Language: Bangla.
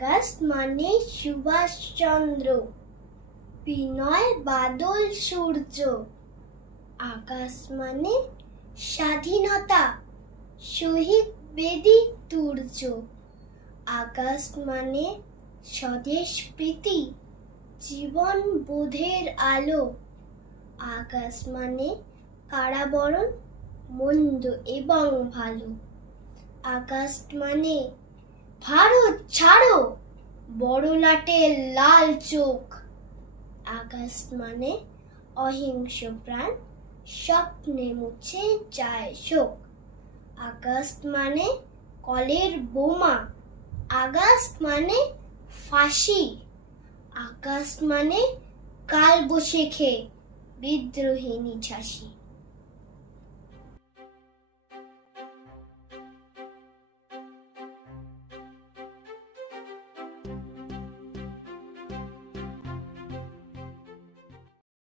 আগস্ট মানে সুভাষচন্দ্র, বিনয় বাদল সূর্য। আকাশ মানে স্বাধীনতা, শহীদ বেদী তুর্য। আগস্ট মানে স্বদেশ প্রীতি, জীবন বোধের আলো। আগস্ট মানে কারাবরণ, মন্দ এবং ভালো। আগস্ট মানে ভারত ছাড়ো, বড়লাটের লাল চোখ। আগস্ট মানে অহিংস প্রাণ, স্বপ্নে মুছে যায় শোক। আগস্ট মানে কলের বোমা, আগস্ট মানে ফাঁসি। আগস্ট মানে কালবৈশাখী, বিদ্রোহী নিঝাসি।